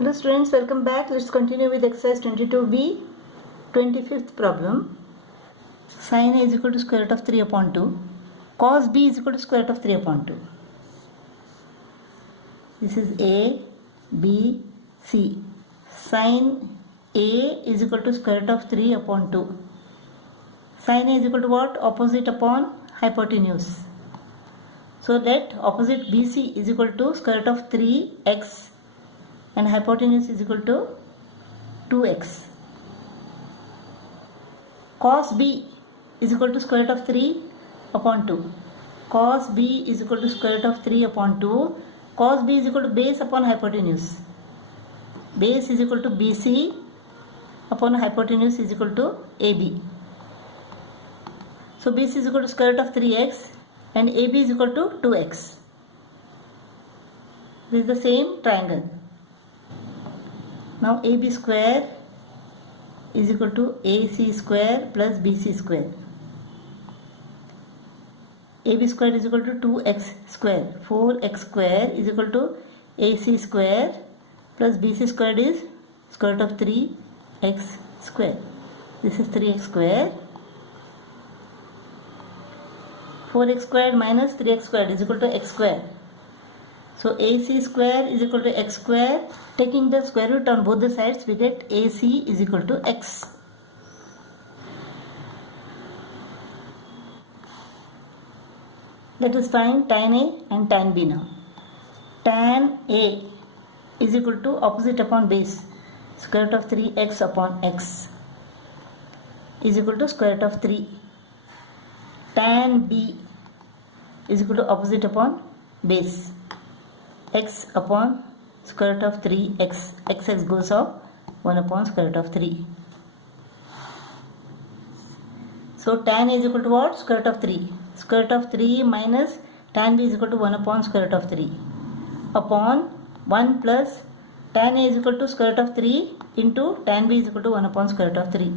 Hello students, welcome back. Let's continue with exercise 22b, 25th problem. Sin A is equal to square root of 3 upon 2. Cos B is equal to square root of 3 upon 2. This is A, B, C. Sin A is equal to square root of 3 upon 2. Sin A is equal to what? Opposite upon hypotenuse. So let opposite BC is equal to square root of 3x and hypotenuse is equal to 2x. Cos B is equal to square root of 3 upon 2. Cos B is equal to square root of 3 upon 2. Cos B is equal to base upon hypotenuse. Base is equal to BC upon hypotenuse is equal to AB. So BC is equal to square root of 3x and AB is equal to 2x. This is the same triangle. Now AB square is equal to AC square plus BC square. AB square is equal to 2x square. 4x square is equal to AC square plus BC square is square root of 3x square. This is 3x square. 4x square minus 3x square is equal to x square. So AC square is equal to x square. Taking the square root on both the sides, we get AC is equal to x. Let us find tan A and tan B now. Tan A is equal to opposite upon base, square root of 3x upon x is equal to square root of 3. Tan B is equal to opposite upon base, x upon square root of 3x. X goes off, 1 upon square root of 3. So tan A is equal to what? Square root of 3. Square root of 3 minus tan B is equal to 1 upon square root of 3 upon 1 plus tan A is equal to square root of 3 into tan B is equal to 1 upon square root of 3.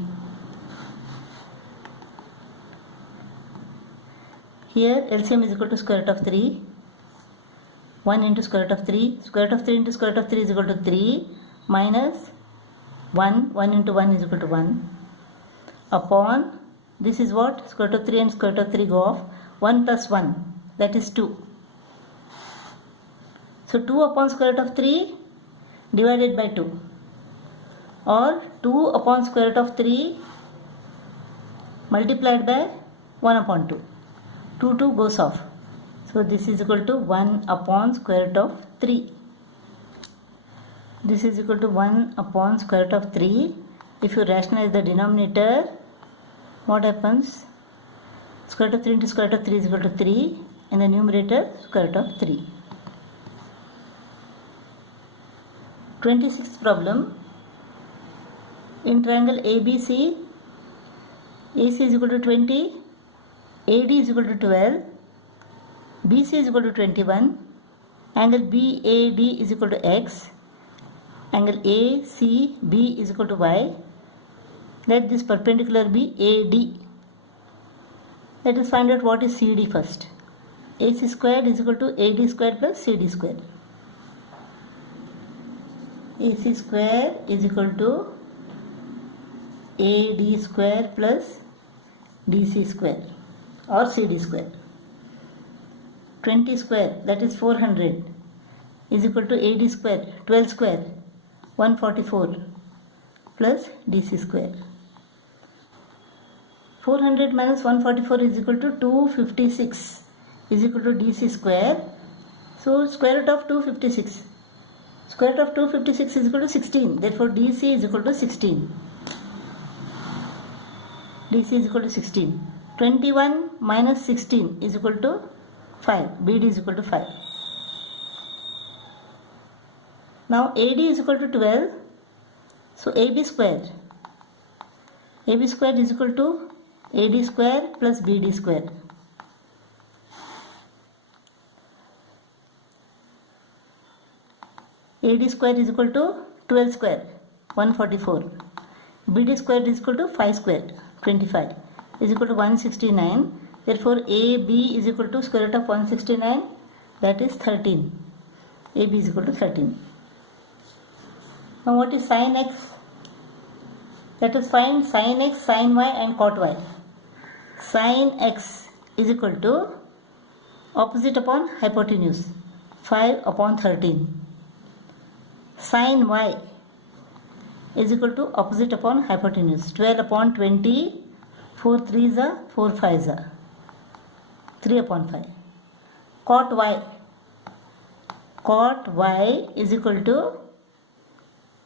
Here LCM is equal to square root of 3. 1 into square root of 3. Square root of 3 into square root of 3 is equal to 3 minus 1. 1 into 1 is equal to 1 upon, this is what? Square root of 3 and square root of 3 go off. 1 plus 1, that is 2. So 2 upon square root of 3 divided by 2, or 2 upon square root of 3 multiplied by 1 upon 2. 2 goes off. So this is equal to 1 upon square root of 3. This is equal to 1 upon square root of 3. If you rationalize the denominator, what happens? Square root of 3 into square root of 3 is equal to 3, and the numerator square root of 3. 26th problem. In triangle ABC, AC is equal to 20, AD is equal to 12, BC is equal to 21, angle BAD is equal to x, angle ACB is equal to y. Let this perpendicular be AD. Let us find out what is CD first. AC squared is equal to AD squared plus CD squared. AC square is equal to AD square plus DC square or CD square. 20 square, that is 400, is equal to AD square, 12 square, 144 plus DC square. 400 minus 144 is equal to 256 is equal to DC square. So square root of 256. Square root of 256 is equal to 16. Therefore DC is equal to 16. DC is equal to 16. 21 minus 16 is equal to 5. BD is equal to 5. Now AD is equal to 12. So AB square. AB square is equal to AD square plus BD square. AD square is equal to 12 square, 144. BD square is equal to 5 square, 25, is equal to 169. Therefore AB is equal to square root of 169, that is 13. AB is equal to 13. Now what is sin x? Let us find sin x, sin y and cot y. Sin x is equal to opposite upon hypotenuse, 5 upon 13. Sin y is equal to opposite upon hypotenuse, 12 upon 20, 4 3s are 4 5s are 3 upon 5. Cot y is equal to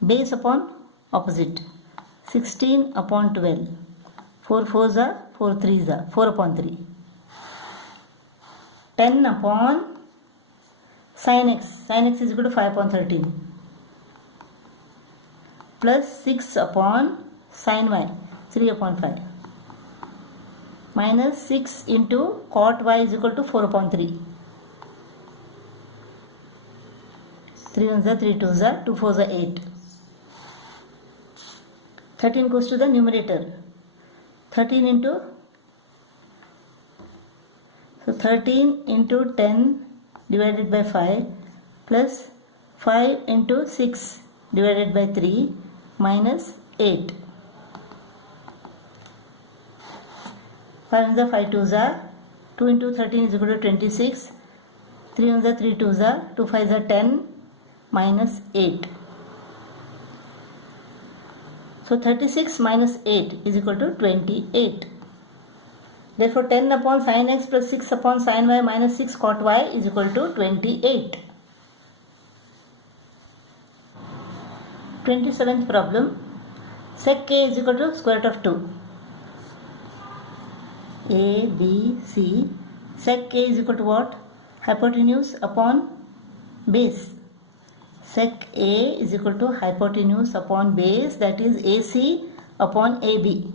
base upon opposite, 16 upon 12, 4 4s are 4 3s are 4 upon 3. 10 upon sin x is equal to 5 upon 13, plus 6 upon sin y, 3 upon 5, minus 6 into cot y is equal to 4 upon 3. 3 1s are 3 2s are 2 4s are 8. 13 goes to the numerator. 13 into 10 divided by 5 plus 5 into 6 divided by 3 minus 8. 5 1s are 5 2s are 2 into 13 is equal to 26. 3 1s are 3 2s are 2 5s are 10 minus 8. So 36 minus 8 is equal to 28. Therefore 10 upon sin x plus 6 upon sin y minus 6 cot y is equal to 28. 27th problem. Sec k is equal to square root of 2. A, B, C. Sec k is equal to what? Hypotenuse upon base. Sec A is equal to hypotenuse upon base, that is AC upon AB,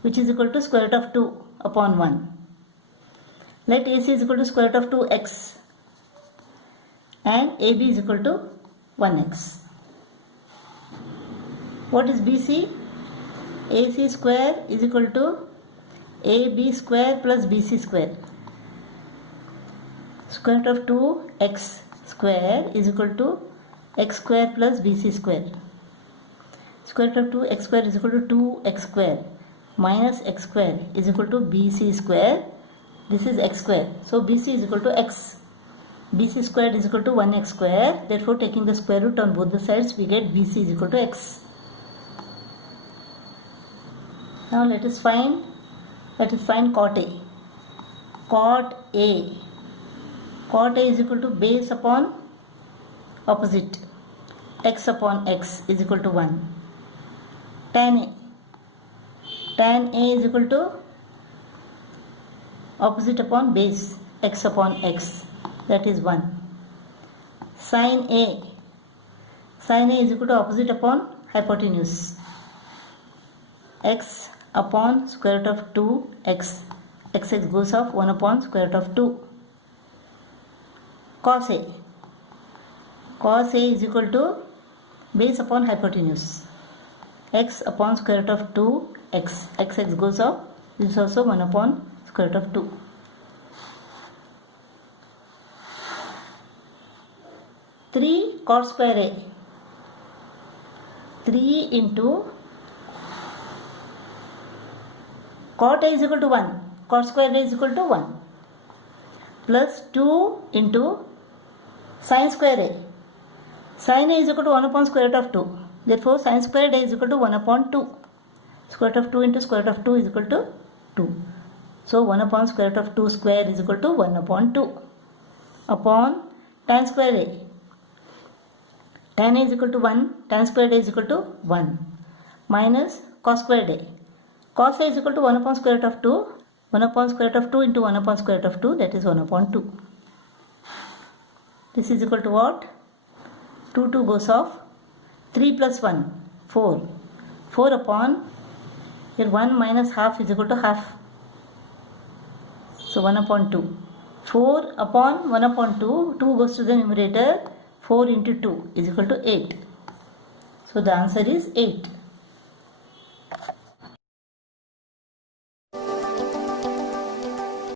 which is equal to square root of 2 upon 1. Let AC is equal to square root of 2x and AB is equal to 1x. What is BC? AC square is equal to AB square plus BC square. Square root of 2x square is equal to x square plus bc square. Square root of 2x square is equal to 2x square minus x square is equal to bc square. This is x square. So bc is equal to x. bc squared is equal to 1x square. Therefore taking the square root on both the sides we get bc is equal to x. Now let us find cot A. Cot A is equal to base upon opposite, x upon x is equal to 1. Tan A is equal to opposite upon base, x upon x, that is 1. Sin A is equal to opposite upon hypotenuse, x upon square root of 2x, x goes off, 1 upon square root of 2. Cos A is equal to base upon hypotenuse, x upon square root of 2x, x goes off, this is also 1 upon square root of 2. 3 cot square A, 3 into cot A is equal to 1, cot square A is equal to 1, plus 2 into sin square A. Sin A is equal to 1 upon square root of 2. Therefore sin square A is equal to 1 upon 2. Square root of 2 into square root of 2 is equal to 2. So 1 upon square root of 2 square is equal to 1 upon 2. Upon tan square A. Tan A is equal to 1, tan square A is equal to 1. Minus cos square A. Cos A is equal to 1 upon square root of 2. 1 upon square root of 2 into 1 upon square root of 2, that is 1 upon 2. This is equal to what? 2 goes off. 3 plus 1, 4. 4 upon, here 1 minus half is equal to half. So 1 upon 2. 4 upon 1 upon 2, 2 goes to the numerator. 4 into 2 is equal to 8. So the answer is 8.